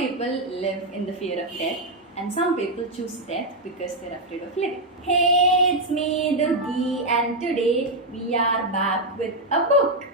people live in the fear of death, and some people choose death because they're afraid of living. Hey, it's me, Durgee, and today we are back with a book.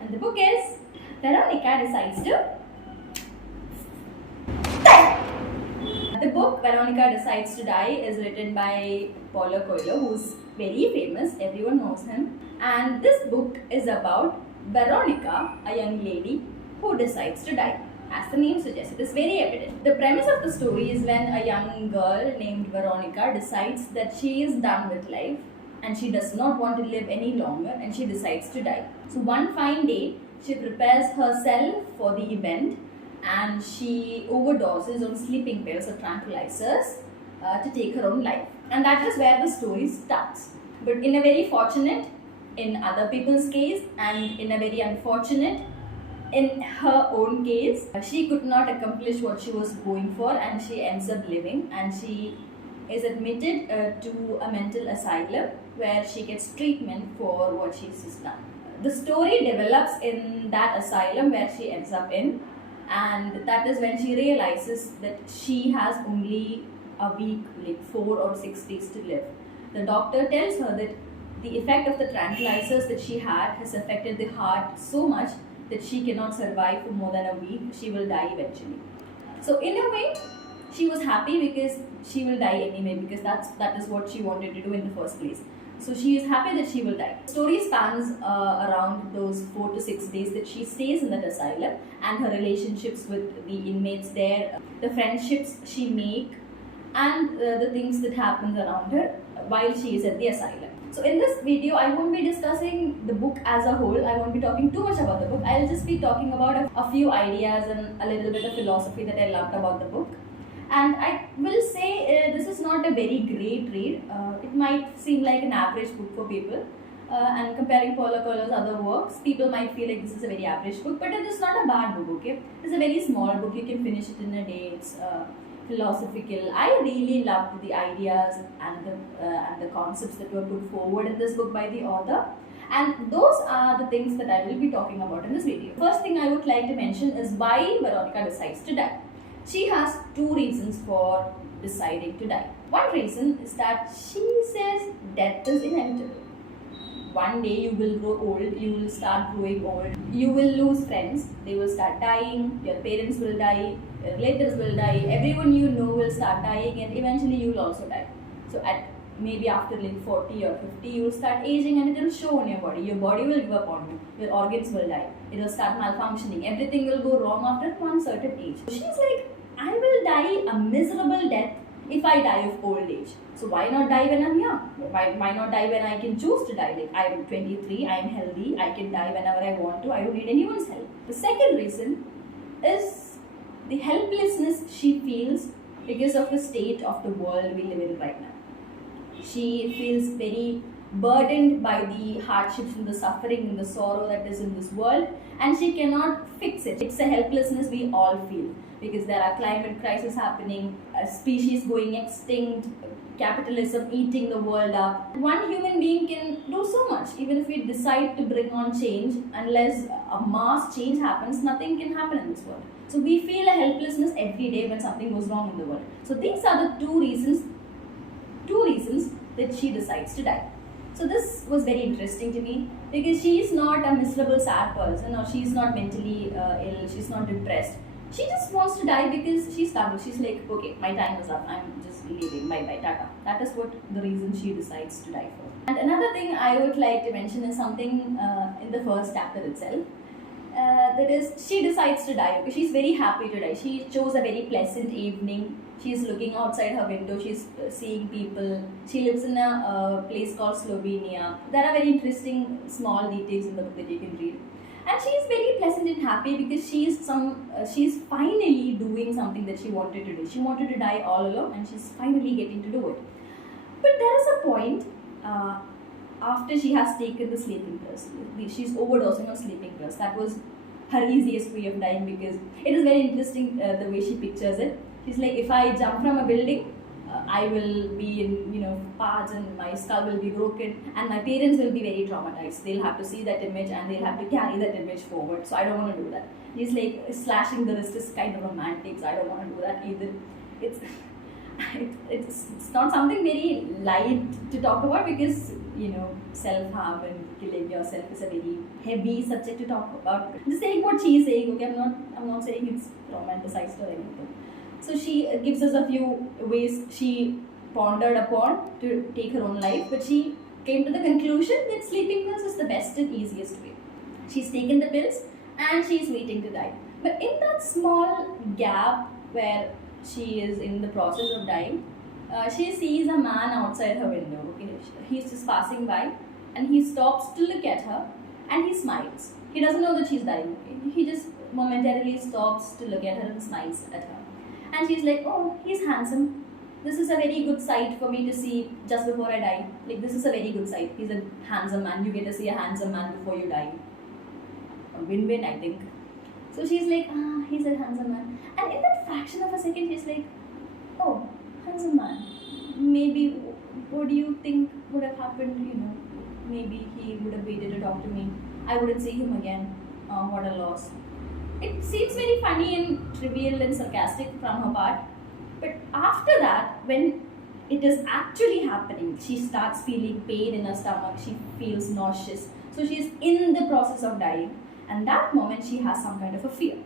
And the book is Veronika Decides to Die. The book Veronika Decides to Die is written by Paulo Coelho, who's very famous, everyone knows him. And this book is about Veronika, a young lady who decides to die. As the name suggests, it is very evident. The premise of the story is when a young girl named Veronika decides that she is done with life and she does not want to live any longer, and she decides to die. So one fine day, she prepares herself for the event and she overdoses on sleeping pills or tranquilizers to take her own life. And that is where the story starts. But in a very fortunate, in other people's case, and in a very unfortunate, in her own case, she could not accomplish what she was going for, and she ends up living, and she is admitted to a mental asylum where she gets treatment for what she's done. The story develops in that asylum where she ends up in, and that is when she realizes that she has only a week, like 4 or 6 days to live. The doctor tells her that the effect of the tranquilizers that she had has affected the heart so much that she cannot survive for more than a week. She will die eventually. So in a way, she was happy because she will die anyway, because that is what she wanted to do in the first place. So she is happy that she will die. The story spans around those 4 to 6 days that she stays in that asylum, and her relationships with the inmates there, the friendships she makes, and the things that happens around her while she is at the asylum. So in this video, I won't be discussing the book as a whole. I won't be talking too much about the book. I'll just be talking about a few ideas and a little bit of philosophy that I loved about the book. And I will say this is not a very great read. It might seem like an average book for people. And comparing Paulo Coelho's other works, people might feel like this is a very average book, but it is not a bad book, okay? It's a very small book. You can finish it in a day. It's philosophical. I really loved the ideas and the concepts that were put forward in this book by the author, and those are the things that I will be talking about in this video. First thing I would like to mention is why Veronika decides to die. She has 2 reasons for deciding to die. One reason is that she says death is inevitable. One day you will grow old, you will start growing old, you will lose friends, they will start dying, your parents will die, your relatives will die, everyone you know will start dying, and eventually you will also die. So at maybe after like 40 or 50, you will start aging and it will show on your body will give up on you, your organs will die, it will start malfunctioning, everything will go wrong after one certain age. So she's like, I will die a miserable death if I die of old age. So why not die when I'm young? Why not die when I can choose to die? Like, I am 23, I am healthy, I can die whenever I want to, I don't need anyone's help. The second reason is the helplessness she feels because of the state of the world we live in right now. She feels very burdened by the hardships and the suffering and the sorrow that is in this world, and she cannot fix it. It's a helplessness we all feel because there are climate crises happening, a species going extinct, capitalism eating the world up. One human being can do so much. Even if we decide to bring on change, unless a mass change happens, nothing can happen in this world. So we feel a helplessness every day when something goes wrong in the world. So these are the two reasons that she decides to die. So this was very interesting to me because she is not a miserable sad person, or she is not mentally ill, she's not depressed. She just wants to die because she's done. She's like, okay, my time is up, I'm just leaving, bye bye, tata. That is what the reason she decides to die for. And another thing I would like to mention is something in the first chapter itself. That is, she decides to die because she's very happy to die. She chose a very pleasant evening. She's looking outside her window, she's seeing people. She lives in a place called Slovenia. There are very interesting small details in the book that you can read. And she is very pleasant and happy because she's finally doing something that she wanted to do. She wanted to die all along, and she's finally getting to do it. But there is a point after she has taken the sleeping pills. She's overdosing on sleeping pills. That was her easiest way of dying because it is very interesting the way she pictures it. She's like, if I jump from a building, I will be in parts and my skull will be broken, and my parents will be very traumatized. They'll have to see that image and they'll have to carry that image forward. So I don't want to do that. He's like slashing the wrist is kind of romantic, so I don't want to do that either. It's it's not something very light to talk about because self-harm and killing yourself is a very heavy subject to talk about. I'm just saying what she's saying. Okay, I'm not saying it's romanticized or anything. So she gives us a few ways she pondered upon to take her own life, but she came to the conclusion that sleeping pills is the best and easiest way. She's taken the pills and she's waiting to die. But in that small gap where she is in the process of dying, she sees a man outside her window. Okay, he's just passing by, and he stops to look at her, and he smiles. He doesn't know that she's dying. Okay? He just momentarily stops to look at her and smiles at her, and she's like, "Oh, he's handsome. This is a very good sight for me to see just before I die. Like, this is a very good sight. He's a handsome man. You get to see a handsome man before you die. A win-win, I think." So she's like, he's a handsome man. And in that fraction of a second, she's like, "Oh, handsome man. Maybe, what do you think would have happened? Maybe he would have waited to talk to me. I wouldn't see him again. What a loss." It seems very funny and trivial and sarcastic from her part. But after that, when it is actually happening, she starts feeling pain in her stomach. She feels nauseous. So she's in the process of dying. And that moment, she has some kind of a fear.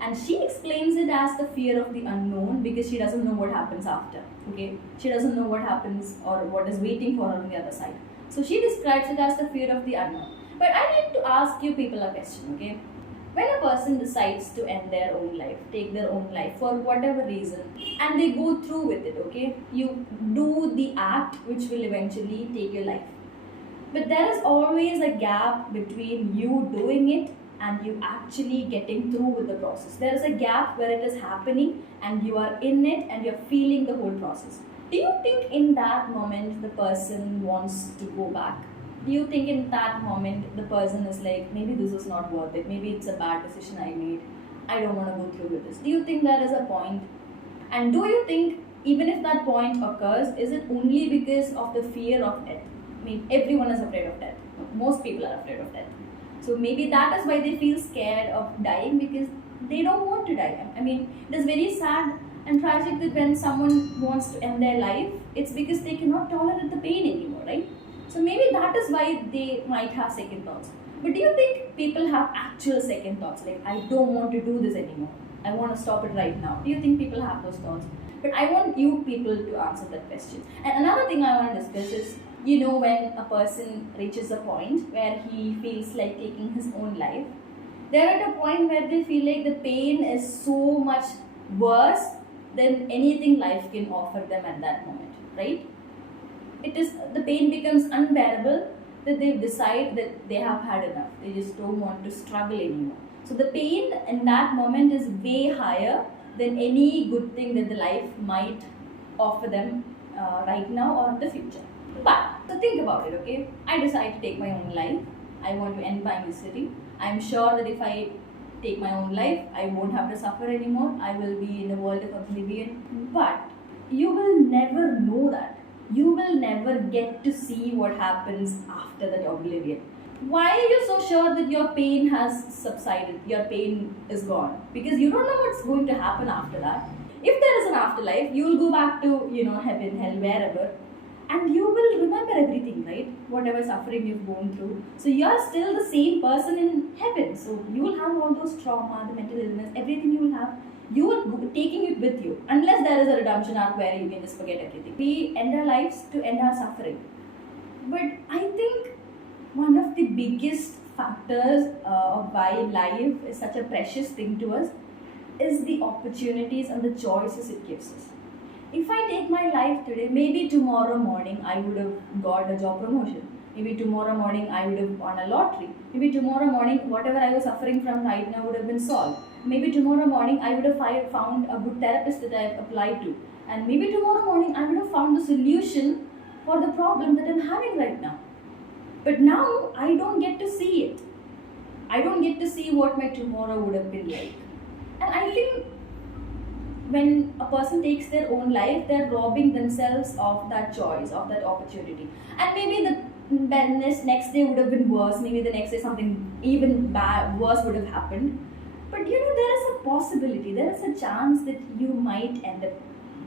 And she explains it as the fear of the unknown because she doesn't know what happens after. Okay, she doesn't know what happens or what is waiting for her on the other side. So she describes it as the fear of the unknown. But I need to ask you people a question. Okay, when a person decides to end their own life, take their own life for whatever reason, and they go through with it, okay, you do the act which will eventually take your life. But there is always a gap between you doing it and you actually getting through with the process. There is a gap where it is happening and you are in it and you're feeling the whole process. Do you think in that moment the person wants to go back? Do you think in that moment the person is like, maybe this is not worth it, maybe it's a bad decision I made, I don't want to go through with this? Do you think there is a point? And do you think even if that point occurs, is it only because of the fear of death? I mean, everyone is afraid of death. Most people are afraid of death. So maybe that is why they feel scared of dying, because they don't want to die. I mean, it is very sad and tragic that when someone wants to end their life, it's because they cannot tolerate the pain anymore, right? So maybe that is why they might have second thoughts. But do you think people have actual second thoughts? Like, I don't want to do this anymore. I want to stop it right now. Do you think people have those thoughts? But I want you people to answer that question. And another thing I want to discuss is, when a person reaches a point where he feels like taking his own life, they're at a point where they feel like the pain is so much worse than anything life can offer them at that moment, right? The pain becomes unbearable that they decide that they have had enough. They just don't want to struggle anymore. So the pain in that moment is way higher than any good thing that the life might offer them right now or in the future. But, so think about it, okay? I decide to take my own life. I want to end my misery. I'm sure that if I take my own life, I won't have to suffer anymore. I will be in a world of oblivion. But you will never know that. You will never get to see what happens after that oblivion. Why are you so sure that your pain has subsided, your pain is gone? Because you don't know what's going to happen after that. If there is an afterlife, you will go back to, heaven, hell, wherever, and you will remember everything, right? Whatever suffering you've gone through. So you are still the same person in heaven. So you will have all those trauma, the mental illness, everything you will have. You will be taking it with you. Unless there is a redemption arc where you can just forget everything. We end our lives to end our suffering. But I think one of the biggest factors of why life is such a precious thing to us is the opportunities and the choices it gives us. If I take my life today, maybe tomorrow morning I would have got a job promotion. Maybe tomorrow morning I would have won a lottery. Maybe tomorrow morning whatever I was suffering from right now would have been solved. Maybe tomorrow morning I would have found a good therapist that I have applied to. And maybe tomorrow morning I would have found the solution for the problem that I'm having right now. But now I don't get to see it. I don't get to see what my tomorrow would have been like. And I think when a person takes their own life, they're robbing themselves of that choice, of that opportunity. And maybe the next day would have been worse. Maybe the next day something even worse would have happened. But there is a possibility, there is a chance that you might end up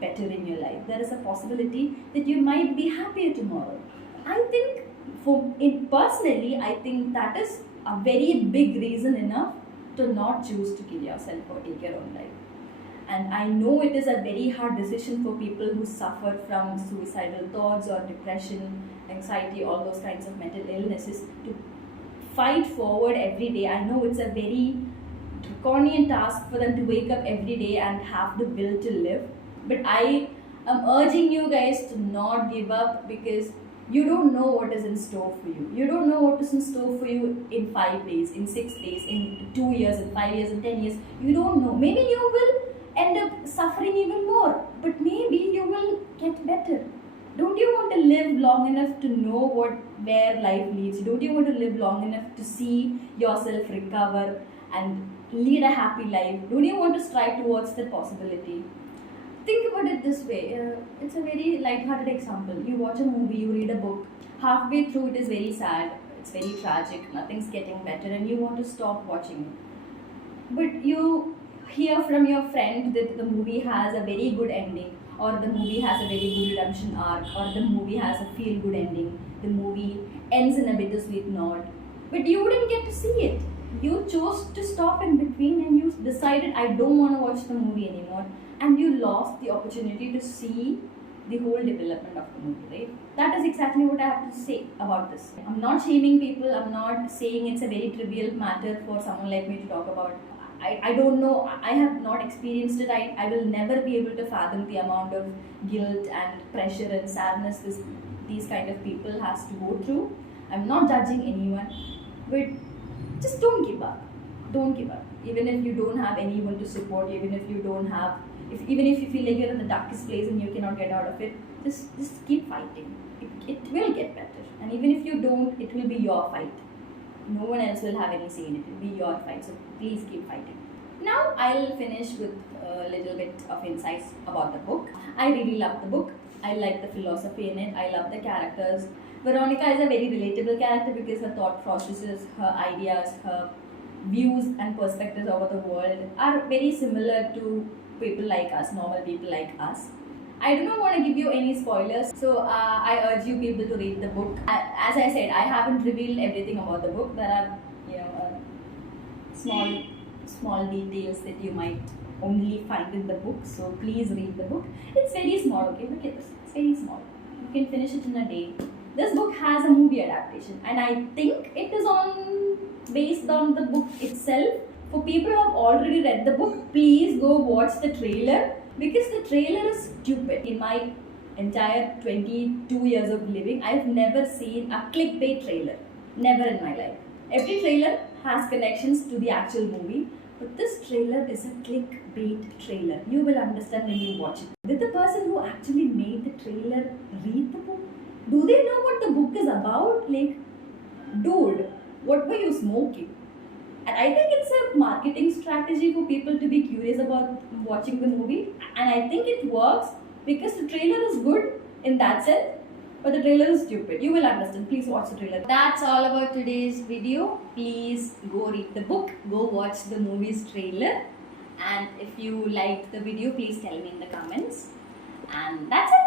better in your life. There is a possibility that you might be happier tomorrow. I think, personally, I think that is a very big reason enough to not choose to kill yourself or take your own life. And I know it is a very hard decision for people who suffer from suicidal thoughts or depression, anxiety, all those kinds of mental illnesses, to fight forward every day. I know it's a very draconian task for them to wake up every day and have the will to live. But I am urging you guys to not give up, because you don't know what is in store for you. You don't know what is in store for you in 5 days, in 6 days, in 2 years, in 5 years, in 10 years. You don't know. Maybe you will end up suffering even more, but maybe you will get better. Don't you want to live long enough to know where life leads? Don't you want to live long enough to see yourself recover and lead a happy life? Don't you want to strive towards that possibility? Think about it this way. It's a very light-hearted example. You watch a movie, you read a book. Halfway through, it is very sad. It's very tragic. Nothing's getting better, and you want to stop watching it. But you hear from your friend that the movie has a very good ending, or the movie has a very good redemption arc, or the movie has a feel-good ending. The movie ends in a bittersweet note. But you wouldn't get to see it. You chose to stop in between, and you decided, I don't want to watch the movie anymore. And you lost the opportunity to see the whole development of the movie, right? That is exactly what I have to say about this. I'm not shaming people. I'm not saying it's a very trivial matter for someone like me to talk about. I don't know. I have not experienced it. I will never be able to fathom the amount of guilt and pressure and sadness these kind of people has to go through. I'm not judging anyone, but just don't give up. Don't give up. Even if you don't have anyone to support, even if you don't have, even if you feel like you're in the darkest place and you cannot get out of it, just keep fighting. It will get better. And even if you don't, it will be your fight. No one else will have any say in it. It will be your fight. So please keep fighting. Now I'll finish with a little bit of insights about the book. I really love the book. I like the philosophy in it. I love the characters. Veronika is a very relatable character because her thought processes, her ideas, her views and perspectives over the world are very similar to people like us, normal people like us. I do not want to give you any spoilers, so I urge you people to read the book. As I said, I haven't revealed everything about the book. There are, small details that you might only find in the book. So please read the book. It's very small. Okay, look at this. It's very small. You can finish it in a day. This book has a movie adaptation, and I think it is based on the book itself. For people who have already read the book, please go watch the trailer, because the trailer is stupid. In my entire 22 years of living, I've never seen a clickbait trailer. Never in my life. Every trailer has connections to the actual movie, but this trailer is a clickbait trailer. You will understand when you watch it. Did the person who actually made the trailer read the book? Do they know what the book is about? Like, dude, what were you smoking? And I think it's a marketing strategy for people to be curious about watching the movie. And I think it works because the trailer is good in that sense, but the trailer is stupid. You will understand. Please watch the trailer. That's all about today's video. Please go read the book. Go watch the movie's trailer. And if you liked the video, please tell me in the comments. And that's it.